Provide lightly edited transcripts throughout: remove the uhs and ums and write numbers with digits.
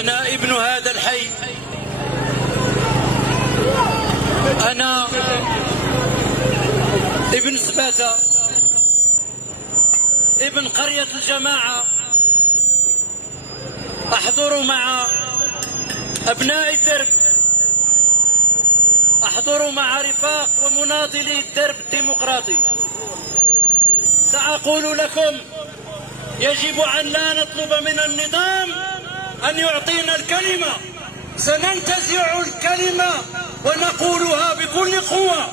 أنا ابن هذا الحي، أنا ابن سباتة، ابن قرية الجماعة. أحضر مع أبناء الدرب، أحضر مع رفاق ومناضلي الدرب الديمقراطي. سأقول لكم يجب أن لا نطلب من النظام أن يعطينا الكلمة، سننتزع الكلمة ونقولها بكل قوة.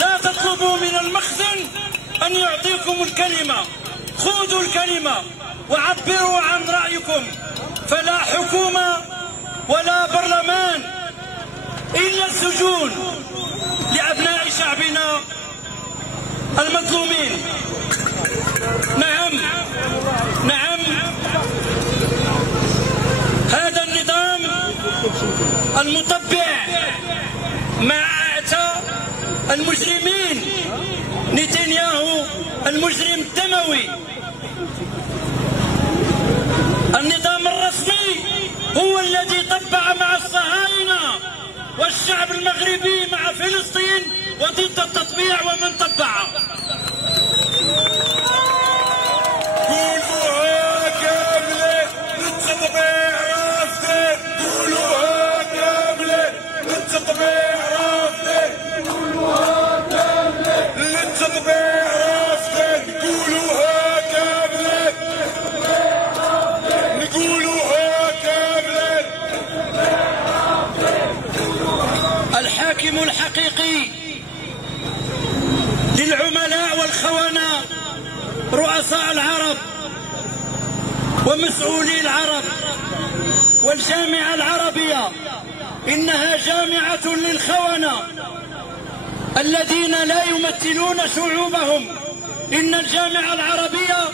لا تطلبوا من المخزن أن يعطيكم الكلمة، خذوا الكلمة وعبروا عن رأيكم، فلا حكومة ولا برلمان إلا السجون لأبناء شعبنا المظلومين. نعم هذا النظام المطبع مع أعتى المجرمين، نتنياهو المجرم الدموي، النظام الرسمي هو الذي طبع مع الصهاينة والشعب المغربي مع فلسطين وضد التطبيع ومن طبعه. قولوها كاملة للتطبيع رافضة، قولوها كاملة للتطبيع رافضة، قولوها كاملة للتطبيع رافضة، قولوها كاملة، نقولوها كاملة. الحاكم الحقيقي للعملاء والخونة رؤساء العرب ومسؤولي العرب والجامعة العربية، إنها جامعة للخونة الذين لا يمثلون شعوبهم. إن الجامعة العربية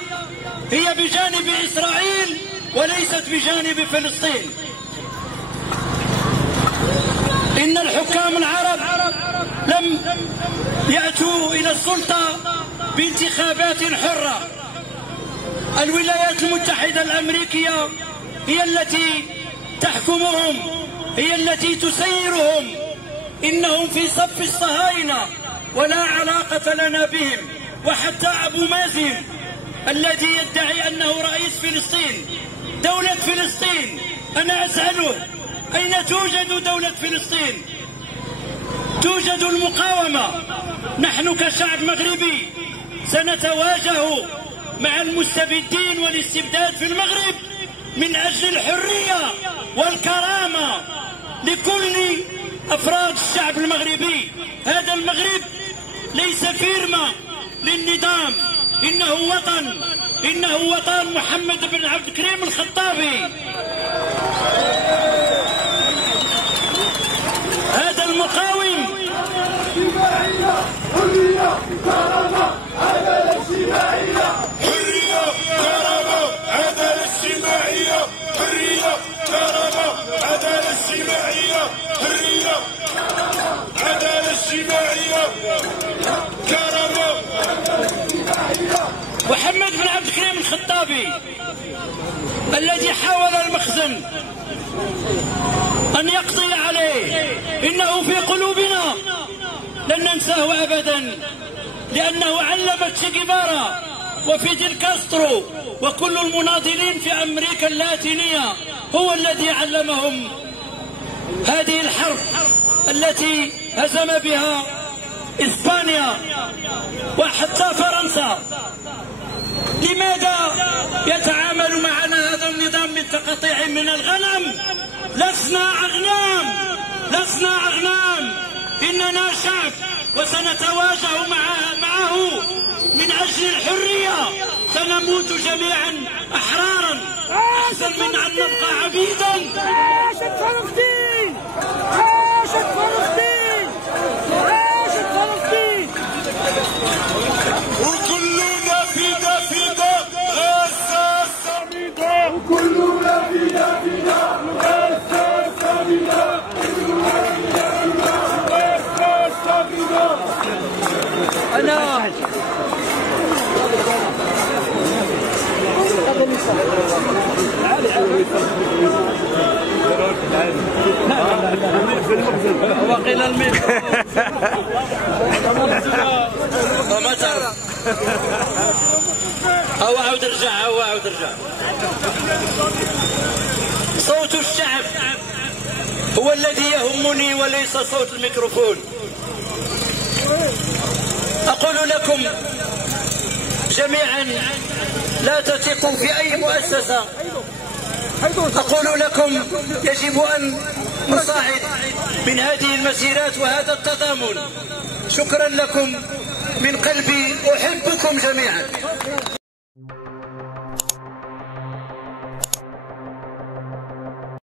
هي بجانب إسرائيل وليست بجانب فلسطين. إن الحكام العرب لم يأتوا إلى السلطة بانتخابات حرة. الولايات المتحدة الأمريكية هي التي تحكمهم، هي التي تسيرهم. إنهم في صف الصهاينة ولا علاقة لنا بهم. وحتى أبو مازن الذي يدعي أنه رئيس فلسطين، دولة فلسطين، أنا أسأله أين توجد دولة فلسطين؟ توجد المقاومة. نحن كشعب مغربي سنتواجه مع المستبدين والاستبداد في المغرب من أجل الحرية والكرامة لكل أفراد الشعب المغربي. هذا المغرب ليس فيرما للنظام، إنه وطن، إنه وطن محمد بن عبد الكريم الخطابي. هذا المقاوم حرية كرامة عدالة اجتماعية، حرية كرامة عدالة اجتماعية، حرية كرامة عدالة اجتماعية، حرية عدالة اجتماعية، كرامة. محمد بن عبد الكريم الخطابي الذي حاول المخزن أن يقضي عليه، إنه في قلوبنا لن ننساه أبدا، لأنه علم تشي جيفارا وفيديل كاسترو وكل المناضلين في أمريكا اللاتينية، هو الذي علمهم هذه الحرب التي هزم بها إسبانيا وحتى فرنسا. لماذا يتعامل معنا هذا النظام بالتقطيع من الغنم؟ لسنا أغنام، إننا شعب وسنتواجه معه من أجل الحرية. سنموت جميعا أحرارا أحسن من أن نبقى عبيدا. عاشت فلسطين، عاشت فلسطين، عاشت فلسطين. وكلنا فدا غزة الصميدة، وكلنا فدا غزة الصميدة، كلنا فدا غزة الصميدة. أنا وقيل الميكرو وما تعرف. هو عاود رجع. صوت الشعب هو الذي يهمني وليس صوت الميكروفون. أقول لكم جميعا لا تثقوا في أي مؤسسة. أقول لكم يجب أن نصعد من هذه المسيرات وهذا التضامن. شكرا لكم من قلبي، أحبكم جميعا.